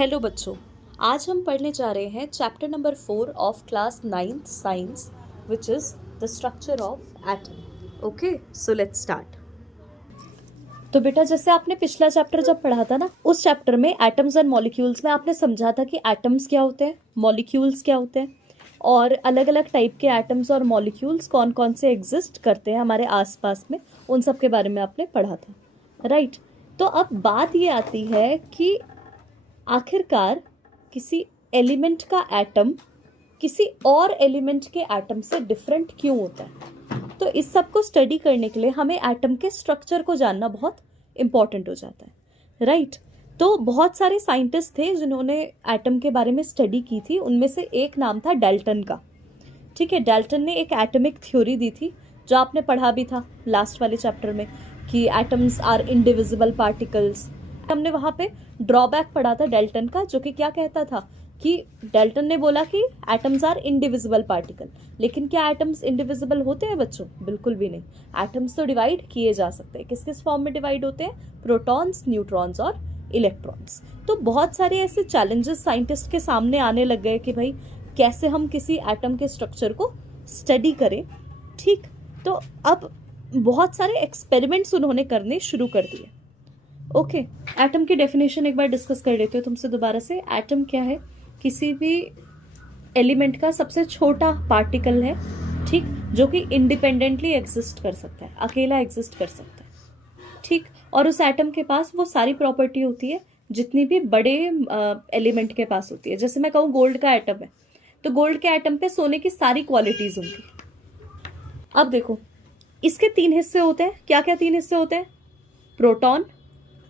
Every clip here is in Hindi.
हेलो बच्चों, आज हम पढ़ने जा रहे हैं chapter number 4 of class 9th science which is the structure of atom. Okay, so let's start. तो बेटा, जैसे आपने पिछला चैप्टर जब पढ़ा था ना, उस चैप्टर में एटम्स एंड मॉलिक्यूल्स में आपने समझा था कि एटम्स क्या होते हैं, मॉलिक्यूल्स क्या होते हैं और अलग अलग टाइप के एटम्स और मॉलिक्यूल्स कौन कौन से एग्जिस्ट करते हैं हमारे आसपास में, उन सब के बारे में आपने पढ़ा था, राइट। तो अब बात ये आती है कि आखिरकार किसी एलिमेंट का एटम किसी और एलिमेंट के एटम से डिफरेंट क्यों होता है। तो इस सब को स्टडी करने के लिए हमें एटम के स्ट्रक्चर को जानना बहुत इंपॉर्टेंट हो जाता है, राइट। तो बहुत सारे साइंटिस्ट थे जिन्होंने एटम के बारे में स्टडी की थी, उनमें से एक नाम था डाल्टन का। ठीक है, डाल्टन ने एक एटमिक थ्योरी दी थी जो आपने पढ़ा भी था लास्ट वाले चैप्टर में कि एटम्स आर इनडिविजिबल पार्टिकल्स। हमने वहाँ पे ड्रॉबैक पढ़ा था डाल्टन का, जो कि क्या कहता था कि डाल्टन ने बोला कि एटम्स आर इनडिविजिबल पार्टिकल, लेकिन क्या एटम्स इनडिविजिबल होते हैं बच्चों? बिल्कुल भी नहीं। एटम्स तो डिवाइड किए जा सकते हैं। किस किस फॉर्म में डिवाइड होते हैं? प्रोटॉन्स, न्यूट्रॉन्स और इलेक्ट्रॉन्स। तो बहुत सारे ऐसे चैलेंजेस साइंटिस्ट के सामने आने लग गए कि भाई कैसे हम किसी एटम के स्ट्रक्चर को स्टडी करें। ठीक, तो अब बहुत सारे एक्सपेरिमेंट्स उन्होंने करने शुरू कर दिए। ओके, एटम की डेफिनेशन एक बार डिस्कस कर लेते हो तुमसे दोबारा से। एटम क्या है? किसी भी एलिमेंट का सबसे छोटा पार्टिकल है, ठीक, जो कि इंडिपेंडेंटली एग्जिस्ट कर सकता है, अकेला एग्जिस्ट कर सकता है, ठीक। और उस एटम के पास वो सारी प्रॉपर्टी होती है जितनी भी बड़े एलिमेंट के पास होती है। जैसे मैं कहूँ गोल्ड का एटम है, तो गोल्ड के एटम पे सोने की सारी क्वालिटीज होंगी। अब देखो, इसके 3 हिस्से होते हैं। क्या क्या 3 हिस्से होते हैं? Proton,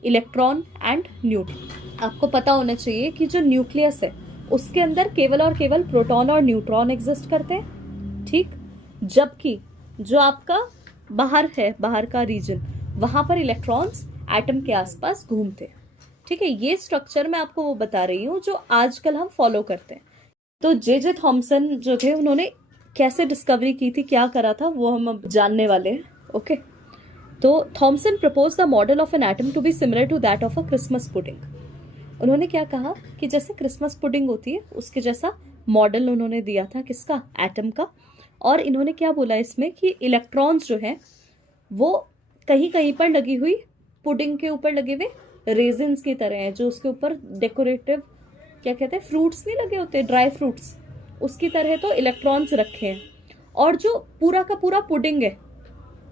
electron and neutron. आपको पता होना चाहिए कि जो न्यूक्लियस है उसके अंदर केवल और केवल प्रोटॉन और न्यूट्रॉन एग्जिस्ट करते हैं, ठीक। जबकि जो आपका बाहर है, बाहर का रीजन, वहां पर इलेक्ट्रॉन्स एटम के आसपास घूमते हैं, ठीक है। ये स्ट्रक्चर मैं आपको वो बता रही हूँ जो आजकल हम फॉलो करते हैं। तो जे थॉमसन जो थे, उन्होंने कैसे डिस्कवरी की थी, क्या करा था, वो हम अब जानने वाले हैं। ओके, तो Thomson propose the model of an atom to be similar to that of a Christmas pudding. उन्होंने क्या कहा कि जैसे क्रिसमस पुडिंग होती है उसके जैसा मॉडल उन्होंने दिया था, किसका? एटम का। और इन्होंने क्या बोला इसमें कि इलेक्ट्रॉन्स जो हैं वो कहीं कहीं पर लगी हुई पुडिंग के ऊपर लगे हुए रेजिन्स की तरह हैं, जो उसके ऊपर डेकोरेटिव क्या कहते हैं, फ्रूट्स नहीं लगे होते, ड्राई फ्रूट्स, उसकी तरह तो इलेक्ट्रॉन्स रखे हैं। और जो पूरा का पूरा पुडिंग है,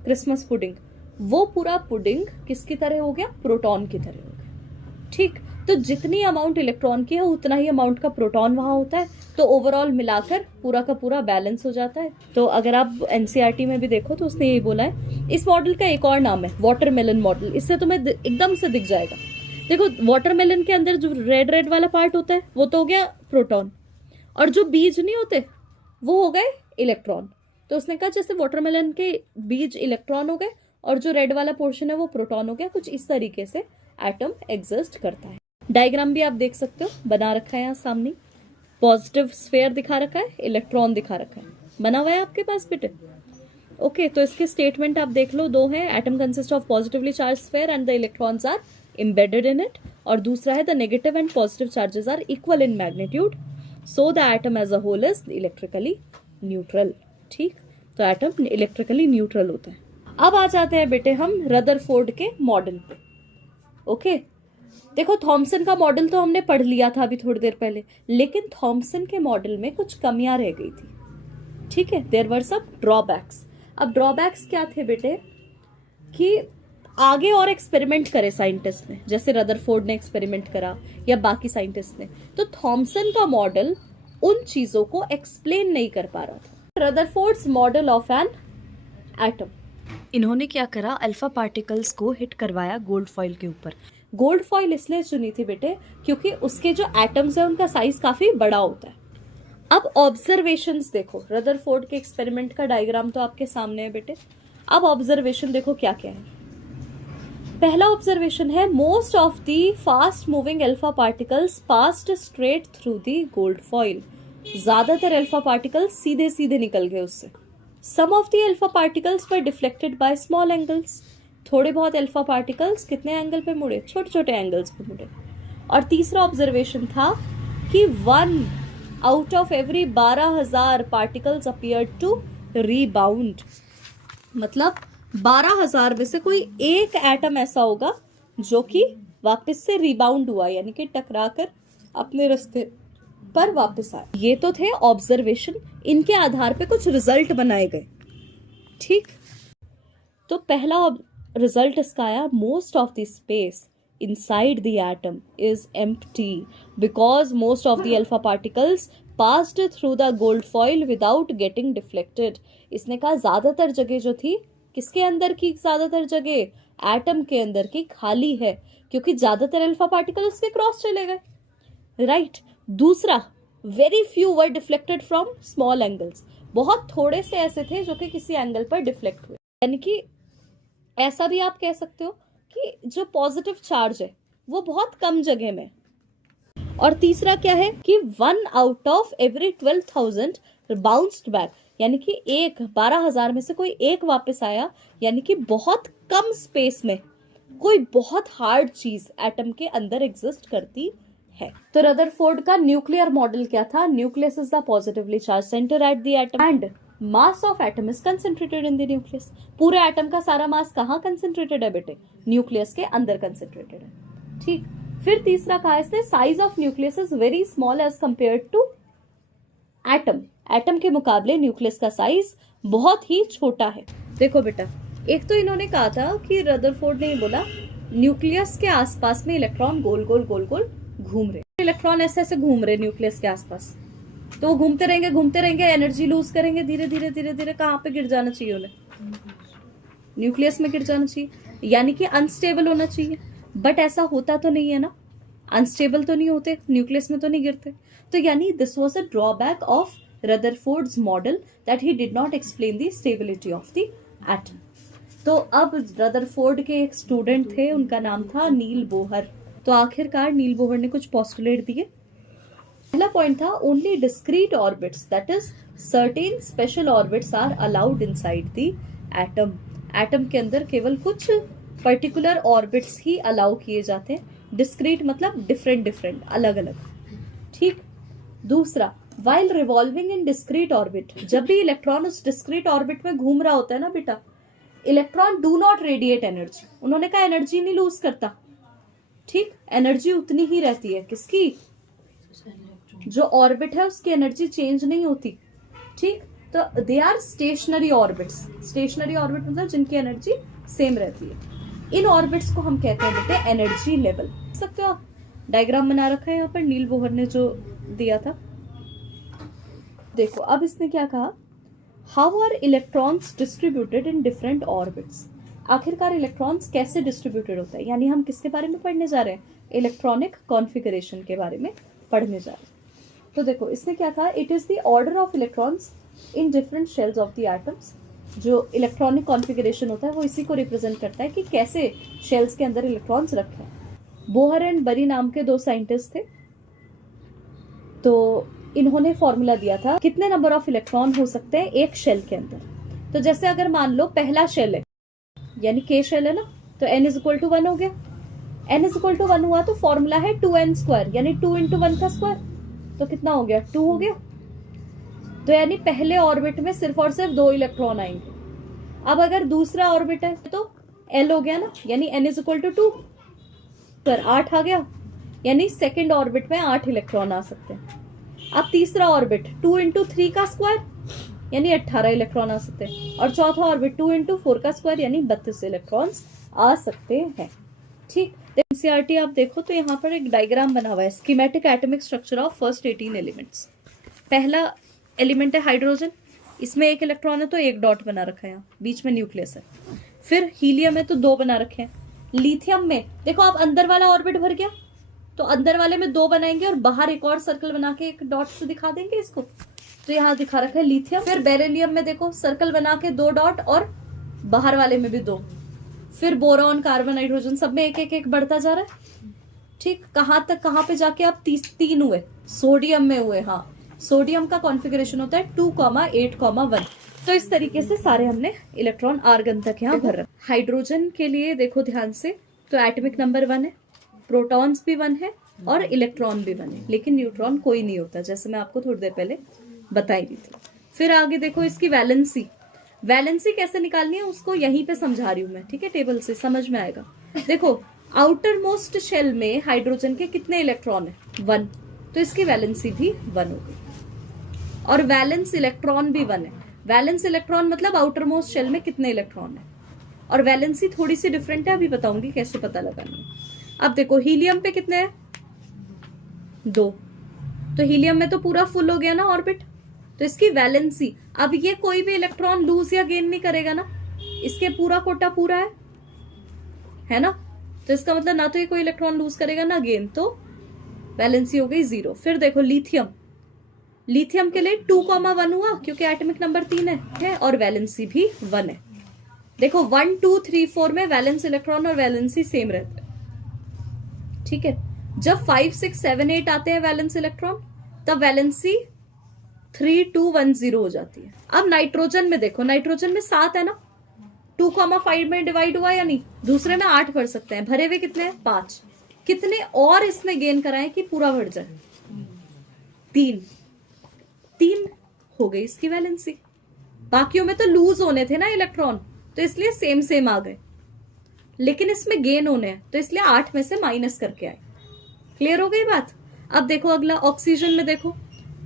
क्रिसमस पुडिंग, वो पूरा पुडिंग किसकी तरह हो गया? प्रोटॉन की तरह हो गया, ठीक। तो जितनी अमाउंट इलेक्ट्रॉन की है उतना ही अमाउंट का प्रोटॉन वहां होता है, तो ओवरऑल मिलाकर पूरा का पूरा बैलेंस हो जाता है। तो अगर आप एनसीईआरटी में भी देखो तो उसने यही बोला है। इस मॉडल का एक और नाम है वाटरमेलन मॉडल। इससे तुम्हें एकदम से दिख जाएगा। देखो, वाटरमेलन के अंदर जो रेड रेड वाला पार्ट होता है वो तो हो गया प्रोटॉन, और जो बीज नहीं होते वो हो गए इलेक्ट्रॉन। तो उसने कहा जैसे वाटरमेलन के बीज इलेक्ट्रॉन हो गए और जो रेड वाला पोर्शन है वो प्रोटॉन हो गया। कुछ इस तरीके से एटम एग्जिस्ट करता है। डायग्राम भी आप देख सकते हो, बना रखा है यहाँ सामने। पॉजिटिव स्फेयर दिखा रखा है, इलेक्ट्रॉन दिखा रखा है, बना हुआ है आपके पास बेटे। ओके, तो इसके स्टेटमेंट आप देख लो, 2 है। Atom consist of positively charge sphere and the electrons are embedded in it. और दूसरा है the negative and positive charges are equal in magnitude, so the atom as a whole is electrically neutral, ठीक। तो एटम इलेक्ट्रिकली न्यूट्रल होता है। अब आ जाते हैं बेटे हम रदरफोर्ड के मॉडल पे। ओके, देखो, थॉमसन का मॉडल तो हमने पढ़ लिया था अभी थोड़ी देर पहले, लेकिन थॉमसन के मॉडल में कुछ कमियां रह गई थी, ठीक है। There were some drawbacks. अब ड्रॉबैक्स क्या थे बेटे? कि आगे और एक्सपेरिमेंट करे साइंटिस्ट ने, जैसे रदरफोर्ड ने एक्सपेरिमेंट करा या बाकी साइंटिस्ट ने, तो थॉमसन का मॉडल उन चीजों को एक्सप्लेन नहीं कर पा रहा था। Rutherford's model of an atom, इन्होंने क्या करा, अल्फा पार्टिकल्स को हिट करवाया गोल्ड फॉइल के ऊपर। गोल्ड फॉइल इसलिए चुनी थी बेटे क्योंकि उसके जो एटम्स है उनका साइज काफी बड़ा होता है। अब ऑब्जर्वेशंस देखो, रदरफोर्ड के एक्सपेरिमेंट का डायग्राम तो आपके सामने है बेटे। अब ऑब्जर्वेशन देखो क्या क्या है। पहला ऑब्जर्वेशन है, most of the fast moving alpha particles passed straight through the gold foil. ज्यादातर अल्फा पार्टिकल्स सीधे सीधे निकल गए उससे। Some of the alpha particles were deflected by small angles. थोड़े बहुत अल्फा पार्टिकल्स कितने एंगल पे मुड़े? छोटे छोटे एंगल्स पे मुड़े। और तीसरा ऑब्जर्वेशन था कि 1 out of every 12,000 particles appeared to rebound, मतलब 12,000 में से कोई एक एटम ऐसा होगा जो कि वापस से रिबाउंड हुआ, यानी कि टकराकर अपने रास्ते पर वापस आया। ये तो थे ऑब्जर्वेशन, इनके आधार पे कुछ रिजल्ट बनाए गए। ठीक, तो पहला रिजल्ट इसका आया, most of the space inside the atom is empty because most of the alpha particles passed through the gold foil without getting deflected। इसने कहा ज्यादातर जगह जो थी, किसके अंदर की ज्यादातर जगह, एटम के अंदर की खाली है, क्योंकि ज्यादातर अल्फा पार्टिकल उसके क्रॉस चले गए, राइट। दूसरा, very few were deflected from small angles, बहुत थोड़े से ऐसे थे जो कि किसी एंगल पर डिफ्लेक्ट हुए, यानी कि ऐसा भी आप कह सकते हो कि जो पॉजिटिव चार्ज है वो बहुत कम जगह में। और तीसरा क्या है कि 1 out of every 12,000 bounced back, यानी कि 12,000 में से कोई एक वापस आया, यानी कि बहुत कम स्पेस में कोई बहुत हार्ड चीज एटम के अंदर एग्जिस्ट करती है। तो रदरफोर्ड का न्यूक्लियर मॉडल क्या था, nucleus is the positively charge centre at the atom and mass of atom is concentrated in the nucleus. पूरे एटम का सारा मास कहाँ कंसेंट्रेटेड है बेटे, न्यूक्लियस के अंदर कंसेंट्रेटेड है। ठीक, फिर तीसरा कहा इसने, size of nucleus is very small as compared to atom, atom के मुकाबले न्यूक्लियस का साइज बहुत ही छोटा है। देखो बेटा, एक तो इन्होंने कहा था कि रदरफोर्ड ने बोला न्यूक्लियस के आसपास में इलेक्ट्रॉन गोल गोल गोल गोल घूम रहे, इलेक्ट्रॉन ऐसे ऐसे घूम रहे न्यूक्लियस के आसपास, तो वो घूमते रहेंगे, एनर्जी लूज करेंगे, धीरे धीरे धीरे धीरे कहाँ पे गिर जाना चाहिए उन्हें, न्यूक्लियस में गिर जाना चाहिए, यानी कि अनस्टेबल होना चाहिए। बट ऐसा होता तो नहीं है ना, अनस्टेबल तो नहीं होते, न्यूक्लियस में तो नहीं गिरते, तो यानी this was a drawback of Rutherford's model that he did not explain the stability of the atom. तो अब रदरफोर्ड के एक स्टूडेंट थे, उनका नाम था नील बोहर। तो आखिरकार नील बोहर ने कुछ पोस्टुलेट दिए। पहला पॉइंट था, only discrete orbits that is certain special orbits are allowed inside the atom. Atom के अंदर केवल कुछ पर्टिकुलर ऑर्बिट्स ही अलाउ किए जाते हैं, डिस्क्रीट मतलब डिफरेंट डिफरेंट, अलग अलग। ठीक, दूसरा, वाइल रिवॉल्विंग इन डिस्क्रीट ऑर्बिट, जब भी इलेक्ट्रॉन उस डिस्क्रीट ऑर्बिट में घूम रहा होता है ना बेटा, electron do not radiate energy, उन्होंने कहा एनर्जी नहीं लूज करता। ठीक, एनर्जी उतनी ही रहती है, किसकी, जो ऑर्बिट है उसकी एनर्जी चेंज नहीं होती। ठीक, तो they are stationary orbits, stationary orbit मतलब जिनकी एनर्जी सेम रहती है। इन ऑर्बिट्स को हम कहते हैं बेटे एनर्जी लेवल। देख सकते हो आप, डायग्राम बना रखा है यहाँ पर नील बोहर ने जो दिया था। देखो अब इसने क्या कहा, how are electrons distributed in different orbits. आखिरकार इलेक्ट्रॉन्स कैसे डिस्ट्रीब्यूटेड होता है, यानी हम किसके बारे में पढ़ने जा रहे हैं, इलेक्ट्रॉनिक कॉन्फ़िगरेशन के बारे में पढ़ने जा रहे हैं। तो देखो इसने क्या कहा, it is the order of electrons in different shells of the atoms. जो इलेक्ट्रॉनिक कॉन्फ़िगरेशन होता है वो इसी को रिप्रेजेंट करता है कि कैसे शेल्स के अंदर इलेक्ट्रॉन्स रखे हैं। बोहर एंड बरी नाम के 2 साइंटिस्ट थे, तो इन्होंने फॉर्मूला दिया था कितने नंबर ऑफ इलेक्ट्रॉन हो सकते हैं एक शेल के अंदर। तो जैसे अगर मान लो पहला शेल है, यानी के शेल है ना, तो n इज इक्वल टू 1 हो गया। n इज इक्वल टू 1 हुआ तो फॉर्मूला है 2n स्क्वायर, यानी 2 इंटू 1 का स्क्वायर, तो कितना हो गया, 2 हो गया। तो यानी पहले ऑर्बिट में सिर्फ और सिर्फ 2 इलेक्ट्रॉन आएंगे। अब अगर दूसरा ऑर्बिट है तो l हो गया ना, यानी n इज इक्वल टू 2 पर 8 आ गया, यानी सेकेंड ऑर्बिट में 8 इलेक्ट्रॉन आ सकते हैं। अब तीसरा ऑर्बिट 2 इंटू 3 का स्क्वायर, यानी 18 इलेक्ट्रॉन आ सकते हैं, और चौथा ऑर्बिट 2 इंटू 4 का स्क्वायर, यानी 32 इलेक्ट्रॉन्स आ सकते हैं। ठीक, एनसीईआरटी आप देखो तो यहाँ पर एक डायग्राम बना हुआ है, schematic atomic structure of first 18 elements. पहला एलिमेंट है हाइड्रोजन, इसमें 1 इलेक्ट्रॉन है तो 1 डॉट बना रखा है, यहाँ बीच में न्यूक्लियस है। फिर हीलियम है तो 2 बना रखे हैं। लिथियम में देखो आप अंदर वाला ऑर्बिट भर गया, तो अंदर वाले में 2 बनाएंगे और बाहर एक और सर्कल बना के एक डॉट से दिखा देंगे इसको, तो यहाँ दिखा रखा है लिथियम। फिर बेरिलियम में देखो सर्कल बना के 2 डॉट और बाहर वाले में भी 2। फिर बोरॉन, कार्बन, नाइट्रोजन सब में एक एक एक बढ़ता जा रहा है। ठीक, कहाँ तक, कहाँ पे जाके अब 3 हुए, सोडियम में हुए। हाँ, सोडियम का कॉन्फ़िगरेशन होता है 2,8,1। तो इस तरीके से सारे हमने इलेक्ट्रॉन आर्गन तक यहाँ भर रखा। हाइड्रोजन के लिए देखो ध्यान से, तो एटॉमिक नंबर 1 है, प्रोटॉन्स भी 1 है, और इलेक्ट्रॉन भी 1 है, लेकिन न्यूट्रॉन कोई नहीं होता, जैसे मैं आपको थोड़ी देर पहले बताई दी थी। फिर आगे देखो इसकी वैलेंसी। वैलेंसी कैसे निकालनी है उसको यहीं पे समझा रही हूं मैं, ठीक है, टेबल से समझ में आएगा। देखो आउटर मोस्ट शेल में हाइड्रोजन के कितने इलेक्ट्रॉन है? 1, तो इसकी वैलेंसी भी 1 हो गई। और वैलेंस इलेक्ट्रॉन भी 1 है। वैलेंस इलेक्ट्रॉन मतलब आउटर मोस्ट शेल में कितने इलेक्ट्रॉन है। और वैलेंसी थोड़ी सी डिफरेंट है, अभी बताऊंगी कैसे पता लगाना है। अब देखो हीलियम पे कितने हैं? 2, तो हीलियम में तो पूरा फुल हो गया ना ऑर्बिट, तो इसकी वैलेंसी, अब ये कोई भी इलेक्ट्रॉन लूज या गेन नहीं करेगा ना, इसके पूरा कोटा पूरा है ना, तो इसका मतलब ना तो ये कोई इलेक्ट्रॉन लूज करेगा ना गेन, तो वैलेंसी हो गई 0। फिर देखो लिथियम, लिथियम के लिए 2,1 हुआ क्योंकि एटॉमिक नंबर 3 है और वैलेंसी भी 1 है। देखो 1, 2, 3, 4 में वैलेंस इलेक्ट्रॉन और वैलेंसी सेम रहता है, ठीक है। जब 5, 6, 7, 8 आते हैं वैलेंस इलेक्ट्रॉन, तब वैलेंसी 3, 2, 1, 0 हो जाती है। अब नाइट्रोजन में देखो, नाइट्रोजन में 7 है ना, 2,5 में डिवाइड हुआ या नहीं, दूसरे में 8 भर सकते हैं, भरे हुए कितने हैं? 5। कितने और इसने गेन कराए कि पूरा भर जाए? 3 हो गई इसकी वैलेंसी। बाकियों में तो लूज होने थे ना इलेक्ट्रॉन, तो इसलिए सेम सेम आ गए, लेकिन इसमें गेन होने हैं, तो इसलिए 8 में से माइनस करके आए। क्लियर हो गई बात। अब देखो अगला ऑक्सीजन में देखो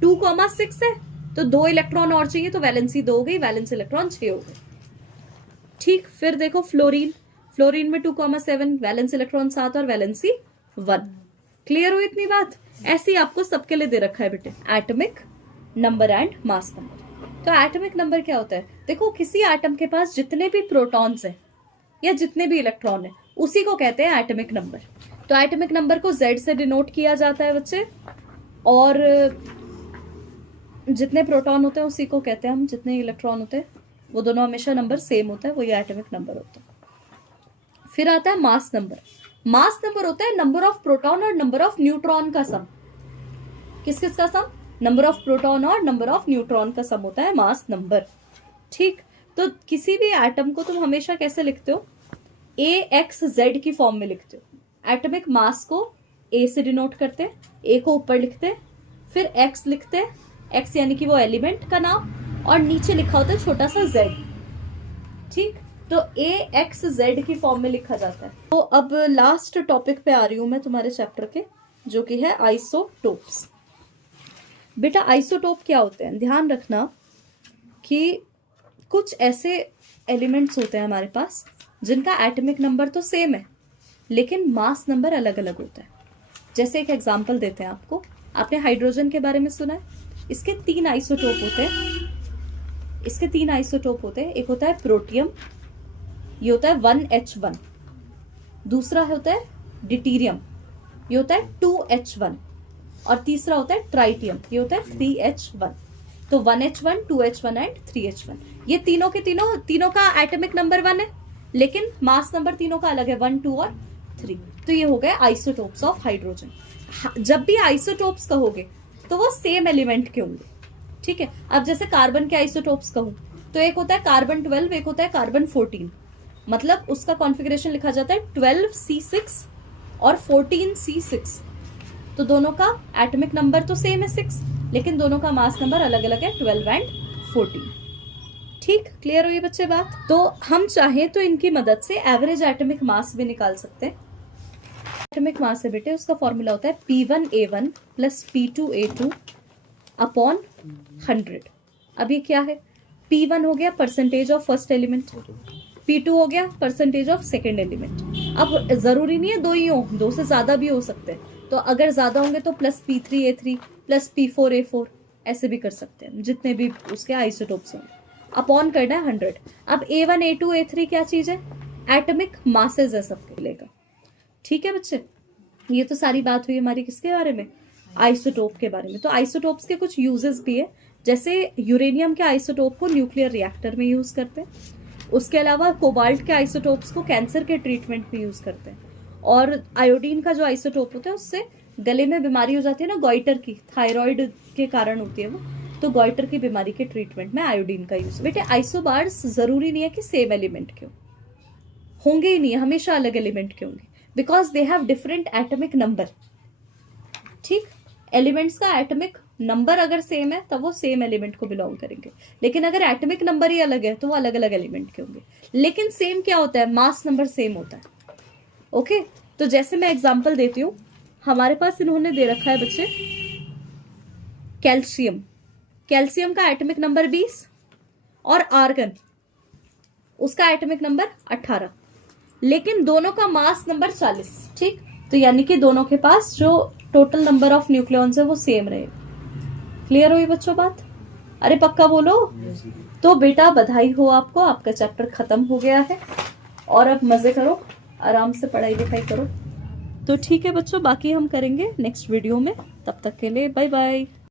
2,6 है, तो 2 इलेक्ट्रॉन और चाहिए, तो वैलेंसी 2 हो गई, वैलेंस इलेक्ट्रॉन 6 हो गए, ठीक। फिर देखो फ्लोरीन, फ्लोरीन में 2,7, वैलेंस इलेक्ट्रॉन 7 और वैलेंसी 1। क्लियर हुई इतनी बात। ऐसे ही आपको सबके लिए दे रखा है बेटे, atomic number and mass number. तो एटॉमिक नंबर क्या होता है? देखो किसी एटम के पास जितने भी प्रोटॉन्स हैं या जितने भी इलेक्ट्रॉन है, उसी को कहते हैं एटॉमिक नंबर। तो एटॉमिक नंबर को Z से डिनोट किया जाता है बच्चे, और जितने प्रोटॉन होते हैं उसी को कहते हैं हम, जितने इलेक्ट्रॉन होते हैं वो दोनों हमेशा नंबर सेम होता है, वो ये एटॉमिक नंबर होता है। फिर आता है मास नंबर। मास नंबर होता है नंबर ऑफ प्रोटॉन और नंबर ऑफ न्यूट्रॉन का सम। किस किस का सम? नंबर ऑफ प्रोटॉन और नंबर ऑफ न्यूट्रॉन का सम होता है मास नंबर, ठीक। तो किसी भी एटम को तुम हमेशा कैसे लिखते हो? AXZ की फॉर्म में लिखते हो। एटॉमिक मास को A से डिनोट करते हैं, A को ऊपर लिखते हैं, फिर X लिखते हैं, X यानी कि वो एलिमेंट का नाम, और नीचे लिखा होता है छोटा सा Z, ठीक। तो AXZ की फॉर्म में लिखा जाता है। तो अब लास्ट टॉपिक पे आ रही हूं मैं तुम्हारे चैप्टर के, जो कि है आइसोटोप्स। बेटा आइसोटोप क्या होते हैं? ध्यान रखना कि कुछ ऐसे एलिमेंट्स होते हैं हमारे पास जिनका एटॉमिक नंबर तो सेम है, लेकिन मास नंबर अलग अलग होता है। जैसे एक एग्जांपल देते हैं आपको, आपने हाइड्रोजन के बारे में सुना है, इसके 3 आइसोटोप होते हैं। इसके 3 आइसोटोप होते हैं। एक होता है प्रोटियम, ये होता है 1H1। दूसरा होता है डिटीरियम, ये होता है 2H1। और तीसरा होता है ट्राइटियम, ये होता है 3H1। तो 1H1, 2H1 एंड 3H1, ये तीनों के तीनों का एटॉमिक नंबर 1 है, लेकिन मास नंबर तीनों का अलग है, 1, 2 और 3। तो ये हो गए आइसोटोप्स ऑफ हाइड्रोजन। जब भी आइसोटोप्स कहोगे तो वो सेम एलिमेंट के होंगे, ठीक है। अब जैसे कार्बन के आइसोटोप्स कहूं तो एक होता है कार्बन 12, एक होता है कार्बन 14, मतलब उसका कॉन्फ़िगरेशन लिखा जाता है 12C6 और 14C6। तो दोनों का एटॉमिक नंबर तो सेम है 6, लेकिन दोनों का मास नंबर अलग अलग है 12 एंड 14, ठीक। क्लियर हुई बच्चे बात? तो हम चाहें तो इनकी मदद से एवरेज एटॉमिक मास भी निकाल सकते हैं। एटॉमिक मास है बेटे, उसका फॉर्मूला होता है P1A1 प्लस P2A2 अपॉन 100। अब ये क्या है? P1 हो गया percentage of first element, P2 हो गया परसेंटेज ऑफ सेकेंड एलिमेंट। अब जरूरी नहीं है 2 ही हो, 2 से ज्यादा भी हो सकते हैं, तो अगर ज्यादा होंगे तो प्लस P3A3 प्लस P4A4 ऐसे भी कर सकते हैं, जितने भी उसके आइसोटोप्स होंगे। अपॉन करना है 100। अब A1, A2, A3 क्या चीज है? एटॉमिक मासेज है सबके लेगा, ठीक है बच्चे। ये तो सारी बात हुई हमारी किसके बारे में? आइसोटोप के बारे में। तो आइसोटोप्स के कुछ यूजेस भी है, जैसे यूरेनियम के आइसोटोप को न्यूक्लियर रिएक्टर में यूज करते हैं। उसके अलावा कोबाल्ट के आइसोटोप्स को कैंसर के ट्रीटमेंट में यूज करते हैं। और आयोडीन का जो आइसोटोप होता है उससे गले में बीमारी हो जाती है ना, गोइटर की, थायराइड के कारण होती है वो, तो गोइटर की बीमारी के ट्रीटमेंट में आयोडीन का यूज। बेटे आइसोबार्स जरूरी नहीं है कि सेम एलिमेंट के होंगे ही नहीं, हमेशा अलग एलिमेंट के होंगे, because they have different atomic number. ठीक, एलिमेंट्स का एटॉमिक नंबर अगर सेम है तब वो सेम एलिमेंट को बिलोंग करेंगे, लेकिन अगर एटॉमिक नंबर ही अलग है तो वो अलग अलग एलिमेंट के होंगे। लेकिन सेम क्या होता है, मास नंबर सेम होता है। ओके, तो जैसे मैं एग्जांपल देती हूँ, हमारे पास इन्होंने दे रखा है बच्चे कैल्शियम, कैल्शियम का एटॉमिक नंबर 20 और आर्गन उसका एटॉमिक नंबर 18, लेकिन दोनों का मास नंबर 40। ठीक, तो यानी कि दोनों के पास जो टोटल नंबर ऑफ न्यूक्लियॉन्स है वो सेम रहेगा। क्लियर हुई बच्चों बात? अरे पक्का बोलो। तो बेटा बधाई हो आपको, आपका चैप्टर खत्म हो गया है और अब मजे करो, आराम से पढ़ाई लिखाई करो। तो ठीक है बच्चों, बाकी हम करेंगे नेक्स्ट वीडियो में। तब तक के लिए बाय बाय।